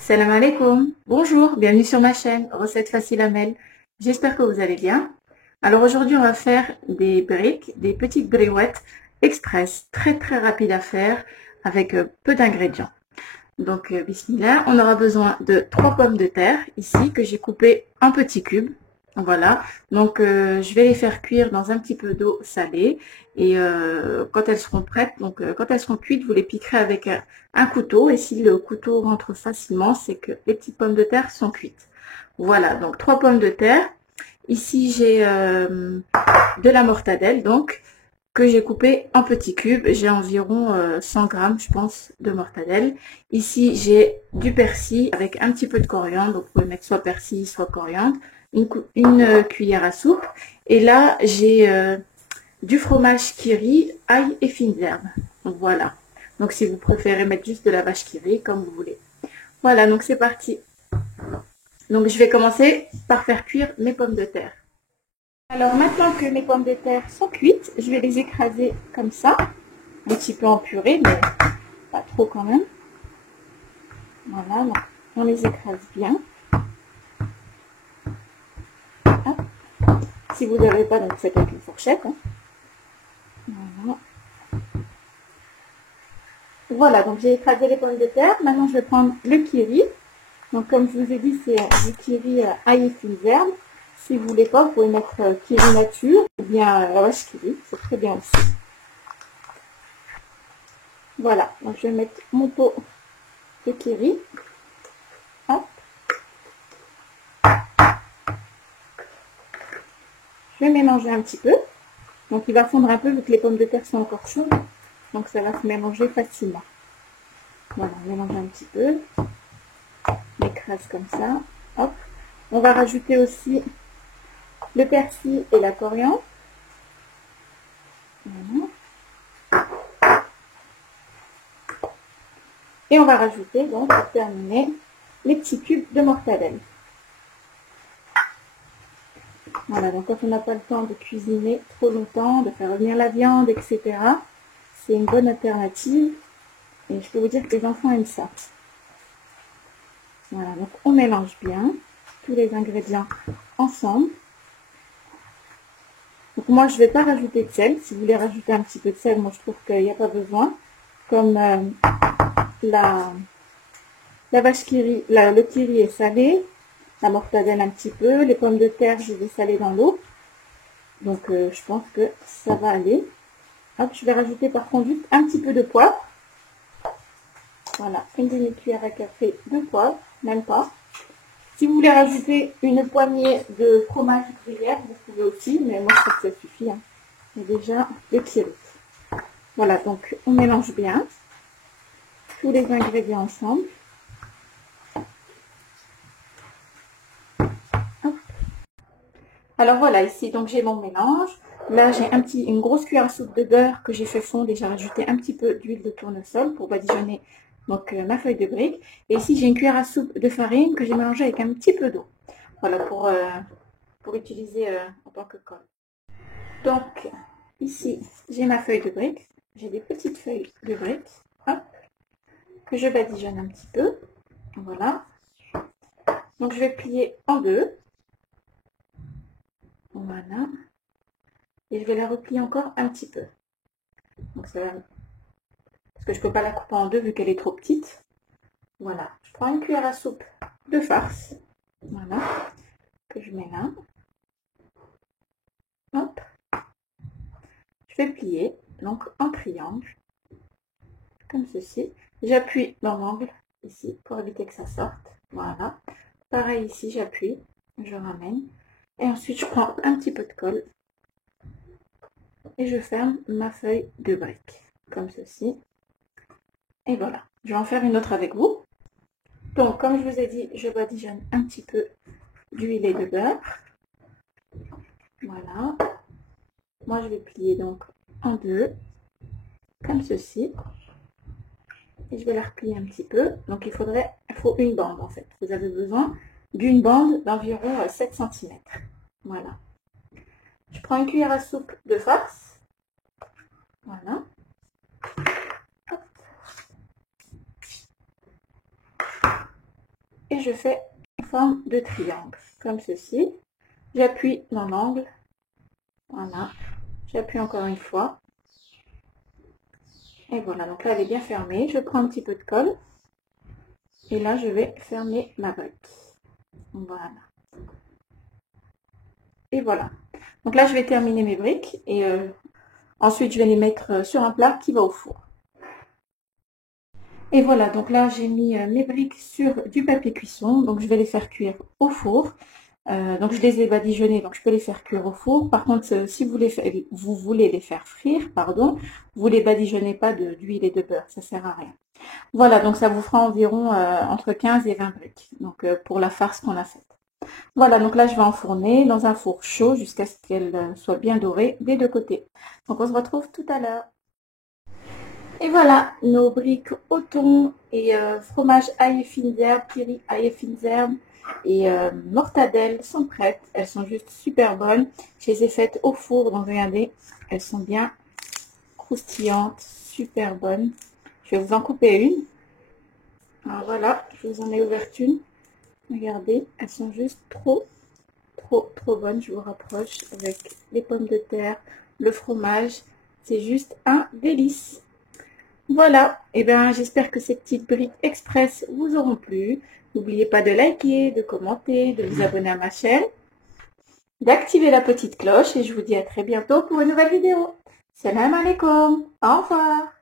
Salam alaikum. Bonjour, bienvenue sur ma chaîne Recettes Faciles Amel. J'espère que vous allez bien. Alors aujourd'hui, on va faire des briques, des petites briouettes express, très rapides à faire avec peu d'ingrédients. Donc bismillah, on aura besoin de 3 pommes de terre ici que j'ai coupées en petits cubes. Voilà, donc je vais les faire cuire dans un petit peu d'eau salée et quand elles seront prêtes, donc quand elles seront cuites, vous les piquerez avec un couteau et si le couteau rentre facilement, c'est que les petites pommes de terre sont cuites. Voilà, donc 3 pommes de terre. Ici j'ai de la mortadelle donc que j'ai coupé en petits cubes. J'ai environ 100 grammes, je pense, de mortadelle. Ici, j'ai du persil avec un petit peu de coriandre. Donc, vous pouvez mettre soit persil, soit coriandre. Une cuillère à soupe. Et là, j'ai du fromage qui rit, ail et fines herbes. Donc, voilà. Donc, si vous préférez mettre juste de la vache qui rit, comme vous voulez. Voilà, donc c'est parti. Donc, je vais commencer par faire cuire mes pommes de terre. Alors maintenant que mes pommes de terre sont cuites, je vais les écraser comme ça, un petit peu en purée, mais pas trop quand même. Voilà, donc on les écrase bien. Hop. Si vous n'avez pas, donc faites avec une fourchette. Hein. Voilà. Voilà, donc j'ai écrasé les pommes de terre. Maintenant je vais prendre le kiri. Donc comme je vous ai dit, c'est du kiri ail et fines herbes. Si vous voulez pas, vous pouvez mettre kiri nature ou bien la vache kiri, c'est très bien aussi. Voilà, donc je vais mettre mon pot de kiri. Hop. Je vais mélanger un petit peu. Donc il va fondre un peu vu que les pommes de terre sont encore chaudes. Donc ça va se mélanger facilement. Voilà, on mélange un petit peu. On écrase comme ça. Hop. On va rajouter aussi le persil et la coriandre. Voilà. Et on va rajouter, donc, pour terminer, les petits cubes de mortadelle. Voilà, donc quand on n'a pas le temps de cuisiner trop longtemps, de faire revenir la viande, etc., c'est une bonne alternative. Et je peux vous dire que les enfants aiment ça. Voilà, donc on mélange bien tous les ingrédients ensemble. Donc moi, je ne vais pas rajouter de sel. Si vous voulez rajouter un petit peu de sel, moi je trouve qu'il n'y a pas besoin. Comme la vache qui rit, le kiri est salé, la mortadelle un petit peu, les pommes de terre, je les ai salées dans l'eau. Donc je pense que ça va aller. Hop, je vais rajouter par contre juste un petit peu de poivre. Voilà, une demi-cuillère à café de poivre, même pas. Si vous voulez rajouter une poignée de fromage gruyère, vous pouvez aussi, mais moi je trouve que ça suffit. Hein. Et déjà le kiri. Voilà, donc on mélange bien tous les ingrédients ensemble. Hop. Alors voilà, ici donc j'ai mon mélange. Là j'ai une grosse cuillère à soupe de beurre que j'ai fait fondre et j'ai rajouté un petit peu d'huile de tournesol pour badigeonner donc ma feuille de brique. Et ici j'ai une cuillère à soupe de farine que j'ai mélangée avec un petit peu d'eau. Voilà pour utiliser en tant que colle. Donc ici j'ai ma feuille de brique. J'ai des petites feuilles de brique. Hop, que je badigeonne un petit peu. Voilà. Donc je vais plier en deux. Voilà. Et je vais la replier encore un petit peu. Donc ça va... Parce que je ne peux pas la couper en deux vu qu'elle est trop petite. Voilà. Je prends une cuillère à soupe de farce. Voilà. Que je mets là. Hop. Je vais plier. Donc en triangle. Comme ceci. J'appuie dans l'angle ici pour éviter que ça sorte. Voilà. Pareil ici, j'appuie. Je ramène. Et ensuite, je prends un petit peu de colle. Et je ferme ma feuille de brique. Comme ceci. Et voilà. Je vais en faire une autre avec vous. Donc, comme je vous ai dit, je badigeonne un petit peu d'huile et de beurre. Voilà. Moi, je vais plier donc en deux. Comme ceci. Et je vais la replier un petit peu. Donc, il faut une bande en fait. Vous avez besoin d'une bande d'environ 7 cm. Voilà. Je prends une cuillère à soupe de farce. Voilà. Hop. et je fais une forme de triangle, comme ceci. J'appuie dans l'angle, voilà, j'appuie encore une fois. Et voilà, donc là elle est bien fermée. Je prends un petit peu de colle et là je vais fermer ma brique. Voilà. Et voilà. Donc là je vais terminer mes briques et ensuite je vais les mettre sur un plat qui va au four. Et voilà, donc là j'ai mis mes briques sur du papier cuisson, donc je vais les faire cuire au four. Donc je les ai badigeonnées, donc je peux les faire cuire au four. Par contre, si vous voulez les faire frire, pardon, vous les badigeonnez pas d'huile et de beurre, ça sert à rien. Voilà, donc ça vous fera environ entre 15 et 20 briques, donc pour la farce qu'on a faite. Voilà, donc là je vais enfourner dans un four chaud jusqu'à ce qu'elle soit bien dorée des deux côtés. Donc on se retrouve tout à l'heure. Et voilà, nos briques au thon et fromage ail et fines herbes, curry ail et fines herbes et mortadelles sont prêtes. Elles sont juste super bonnes. Je les ai faites au four, donc regardez, elles sont bien croustillantes, super bonnes. Je vais vous en couper une. Alors voilà, je vous en ai ouvert une. Regardez, elles sont juste trop bonnes. Je vous rapproche avec les pommes de terre, le fromage. C'est juste un délice. Voilà, et bien j'espère que ces petites briques express vous auront plu. N'oubliez pas de liker, de commenter, de vous abonner à ma chaîne, d'activer la petite cloche et je vous dis à très bientôt pour une nouvelle vidéo. Salam alaikum, au revoir.